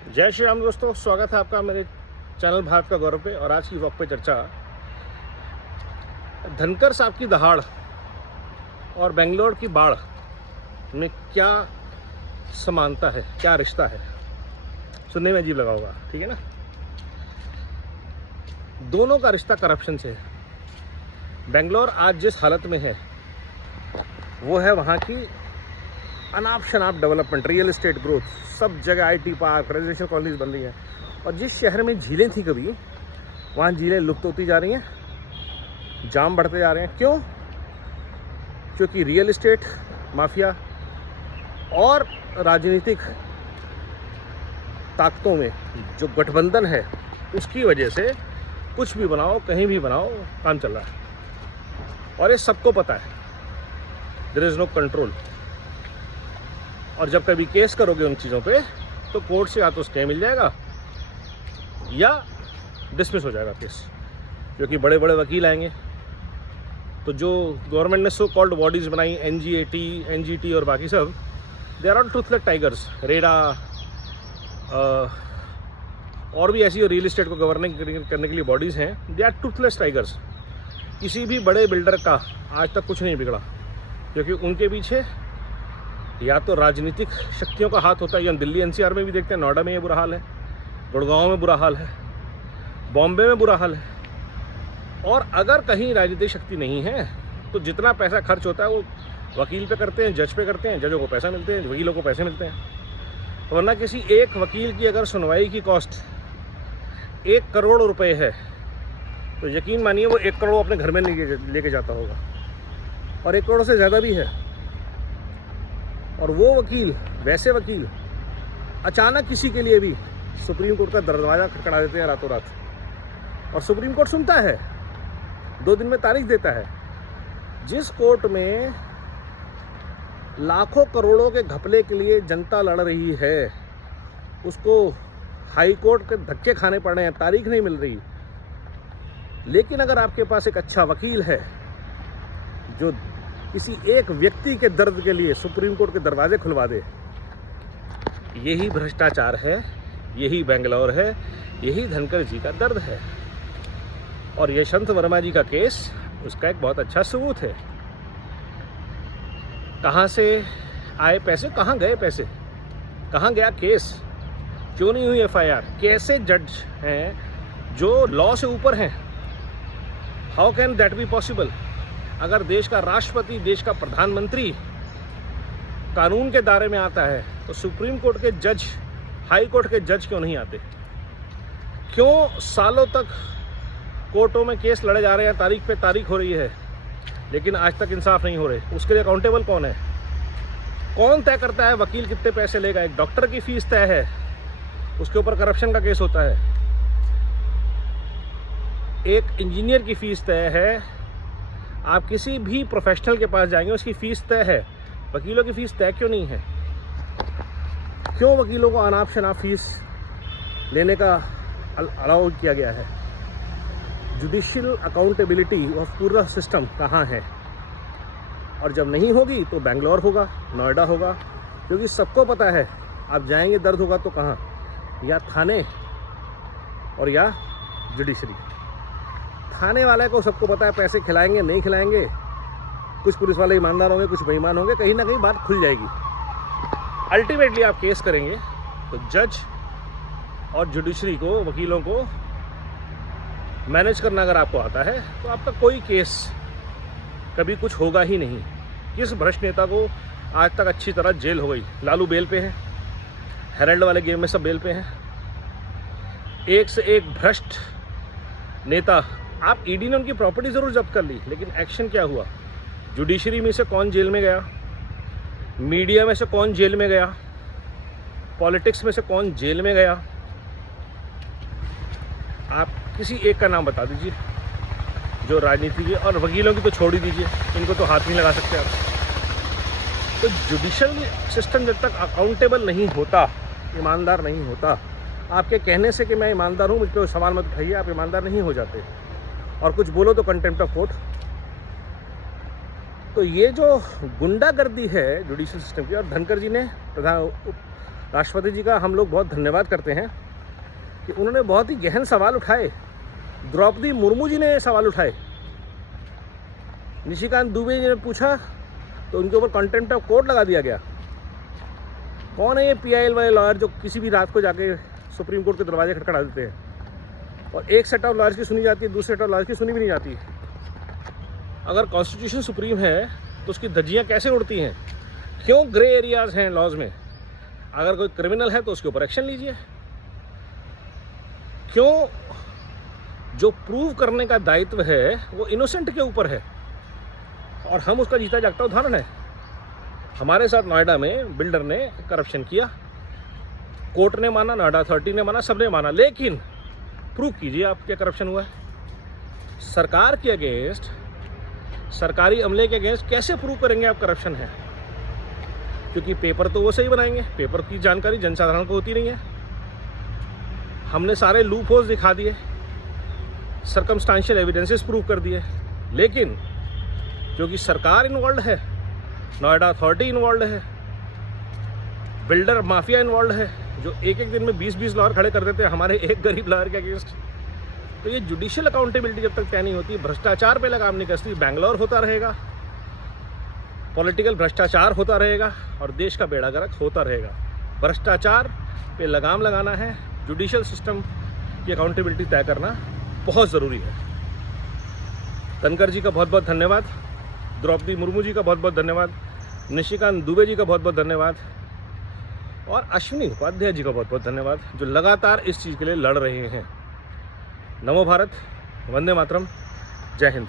जय श्री राम दोस्तों, स्वागत है आपका मेरे चैनल भारत का गौरव पे। और आज की वक्त पे चर्चा धनकर साहब की दहाड़ और बेंगलोर की बाढ़ में क्या समानता है, क्या रिश्ता है। सुनने में अजीब लगा होगा, ठीक है ना। दोनों का रिश्ता करप्शन से है। बेंगलोर आज जिस हालत में है वो है वहाँ की अनाप शनाप डेवलपमेंट, रियल एस्टेट ग्रोथ, सब जगह आईटी पार्क, रेजिडेंशियल कॉलोनीज बन रही हैं। और जिस शहर में झीलें थी कभी, वहाँ झीलें लुप्त होती जा रही हैं, जाम बढ़ते जा रहे हैं। क्यों? क्योंकि रियल एस्टेट माफिया और राजनीतिक ताकतों में जो गठबंधन है उसकी वजह से कुछ भी बनाओ, कहीं भी बनाओ, काम चल रहा है। और ये सबको पता है, देयर इज़ नो कंट्रोल। और जब कभी केस करोगे उन चीज़ों पे तो कोर्ट से या तो स्टे मिल जाएगा या डिसमिस हो जाएगा केस, क्योंकि बड़े बड़े वकील आएंगे। तो जो गवर्नमेंट ने सो कॉल्ड बॉडीज़ बनाई, एनजीएटी, एनजीटी और बाकी सब, they are all truthless tigers. रेडा और भी ऐसी रियल इस्टेट को गवर्निंग करने के लिए बॉडीज़ हैं, दे आर ट्रूथलेस टाइगर्स। किसी भी बड़े बिल्डर का आज तक कुछ नहीं बिगड़ा, क्योंकि उनके पीछे या तो राजनीतिक शक्तियों का हाथ होता है। हम दिल्ली एनसीआर में भी देखते हैं, नोएडा में ये बुरा हाल है, गुड़गांव में बुरा हाल है, बॉम्बे में बुरा हाल है। और अगर कहीं राजनीतिक शक्ति नहीं है तो जितना पैसा खर्च होता है वो वकील पे करते हैं, जज पे करते हैं। जजों को पैसा मिलते हैं, वकीलों को पैसे मिलते हैं। वरना किसी एक वकील की अगर सुनवाई की कॉस्ट 1 करोड़ रुपए है तो यकीन मानिए वो 1 करोड़ अपने घर में लेके जाता होगा, और 1 करोड़ से ज़्यादा भी है। और वो वकील, वैसे वकील अचानक किसी के लिए भी सुप्रीम कोर्ट का दरवाज़ा खटखटा देते हैं रातों रात, और सुप्रीम कोर्ट सुनता है, 2 दिन में तारीख देता है। जिस कोर्ट में लाखों करोड़ों के घपले के लिए जनता लड़ रही है, उसको हाई कोर्ट के धक्के खाने पड़ रहे हैं, तारीख नहीं मिल रही। लेकिन अगर आपके पास एक अच्छा वकील है जो किसी एक व्यक्ति के दर्द के लिए सुप्रीम कोर्ट के दरवाजे खुलवा दे, यही भ्रष्टाचार है, यही बेंगलोर है, यही धनकर जी का दर्द है। और यशवंत वर्मा जी का केस उसका एक बहुत अच्छा सबूत है। कहाँ से आए पैसे, कहाँ गए पैसे, कहाँ गया केस, क्यों नहीं हुई एफआईआर, कैसे जज हैं जो लॉ से ऊपर हैं। How can that be possible? अगर देश का राष्ट्रपति, देश का प्रधानमंत्री कानून के दायरे में आता है तो सुप्रीम कोर्ट के जज, हाई कोर्ट के जज क्यों नहीं आते? क्यों सालों तक कोर्टों में केस लड़े जा रहे हैं, तारीख पे तारीख हो रही है, लेकिन आज तक इंसाफ नहीं हो रहे? उसके लिए अकाउंटेबल कौन है? कौन तय करता है वकील कितने पैसे लेगा? एक डॉक्टर की फीस तय है, उसके ऊपर करप्शन का केस होता है। एक इंजीनियर की फीस तय है, आप किसी भी प्रोफेशनल के पास जाएंगे उसकी फ़ीस तय है। वकीलों की फ़ीस तय क्यों नहीं है? क्यों वकीलों को अनाप शनाप फीस लेने का अलाउ किया गया है? जुडिशियल अकाउंटेबिलिटी ऑफ पूरा सिस्टम कहाँ है? और जब नहीं होगी तो बेंगलोर होगा, नोएडा होगा, क्योंकि सबको पता है आप जाएंगे दर्द होगा तो कहाँ, या थाने और या जुडिशरी। थाने वाले को सबको पता है पैसे खिलाएंगे नहीं खिलाएंगे, कुछ पुलिस वाले ईमानदार होंगे, कुछ बेईमान होंगे, कहीं ना कहीं बात खुल जाएगी। अल्टीमेटली आप केस करेंगे तो जज और जुडिशरी को, वकीलों को मैनेज करना अगर आपको आता है तो आपका कोई केस कभी कुछ होगा ही नहीं। किस भ्रष्ट नेता को आज तक अच्छी तरह जेल हो गई? लालू बेल पे है, हेरल्ड वाले गेम में सब बेल पे हैं। एक से एक भ्रष्ट नेता। आप ईडी ने उनकी प्रॉपर्टी ज़रूर जब्त कर ली, लेकिन एक्शन क्या हुआ? जुडिशरी में से कौन जेल में गया, मीडिया में से कौन जेल में गया, पॉलिटिक्स में से कौन जेल में गया? आप किसी एक का नाम बता दीजिए जो राजनीति के, और वकीलों की तो छोड़ ही दीजिए, इनको तो हाथ नहीं लगा सकते आप। तो जुडिशल सिस्टम जब तक अकाउंटेबल नहीं होता, ईमानदार नहीं होता, आपके कहने से कि मैं ईमानदार हूँ, मुझ पर सवाल मत उठाइए, आप ईमानदार नहीं हो जाते। और कुछ बोलो तो कंटेम्प्ट ऑफ कोर्ट। तो ये जो गुंडागर्दी है जुडिशियल सिस्टम की, और धनकर जी ने राष्ट्रपति जी का हम लोग बहुत धन्यवाद करते हैं कि उन्होंने बहुत ही गहन सवाल उठाए। द्रौपदी मुर्मू जी ने सवाल उठाए, निशिकांत दुबे जी ने पूछा तो उनके ऊपर कंटेम्प्ट ऑफ कोर्ट लगा दिया गया। कौन है ये PIL वाले लॉयर जो किसी भी रात को जाके सुप्रीम कोर्ट के दरवाजे खटखटा देते हैं और एक सेट ऑफ लॉयर्स की सुनी जाती है, दूसरे सेट ऑफ लॉयर्स की सुनी भी नहीं जाती। अगर कॉन्स्टिट्यूशन सुप्रीम है तो उसकी धज्जियाँ कैसे उड़ती हैं? क्यों ग्रे एरियाज हैं लॉज में? अगर कोई क्रिमिनल है तो उसके ऊपर एक्शन लीजिए। क्यों जो प्रूव करने का दायित्व है वो इनोसेंट के ऊपर है और हम उसका जीता जागता उदाहरण है। हमारे साथ नोएडा में बिल्डर ने करप्शन किया, कोर्ट ने माना, नोएडा अथॉरिटी ने माना, सबने माना, लेकिन प्रूव कीजिए आप क्या करप्शन हुआ है। सरकार के अगेंस्ट, सरकारी अमले के अगेंस्ट कैसे प्रूव करेंगे आप करप्शन है? क्योंकि पेपर तो वो सही बनाएंगे, पेपर की जानकारी जनसाधारण को होती नहीं है। हमने सारे लूप होल्स दिखा दिए, सर्कमस्टांशियल एविडेंसेस प्रूव कर दिए, लेकिन क्योंकि सरकार इन्वॉल्व है, नोएडा अथॉरिटी इन्वॉल्व है, बिल्डर माफिया इन्वॉल्व है, जो एक एक दिन में 20-20 लॉयर खड़े कर देते हैं हमारे एक गरीब लॉयर के अगेंस्ट, तो ये जुडिशियल अकाउंटेबिलिटी जब तक तय नहीं होती, भ्रष्टाचार पे लगाम नहीं कसती, बैंगलोर होता रहेगा, पॉलिटिकल भ्रष्टाचार होता रहेगा और देश का बेड़ा गर्क होता रहेगा। भ्रष्टाचार पे लगाम लगाना है, जुडिशियल सिस्टम की अकाउंटेबिलिटी तय करना बहुत ज़रूरी है। धनखड़ जी का बहुत बहुत धन्यवाद, द्रौपदी मुर्मू जी का बहुत बहुत धन्यवाद, निशिकांत दुबे जी का बहुत बहुत धन्यवाद और अश्विनी उपाध्याय जी का बहुत बहुत धन्यवाद, जो लगातार इस चीज़ के लिए लड़ रहे हैं। नमो भारत, वंदे मातरम, जय हिंद।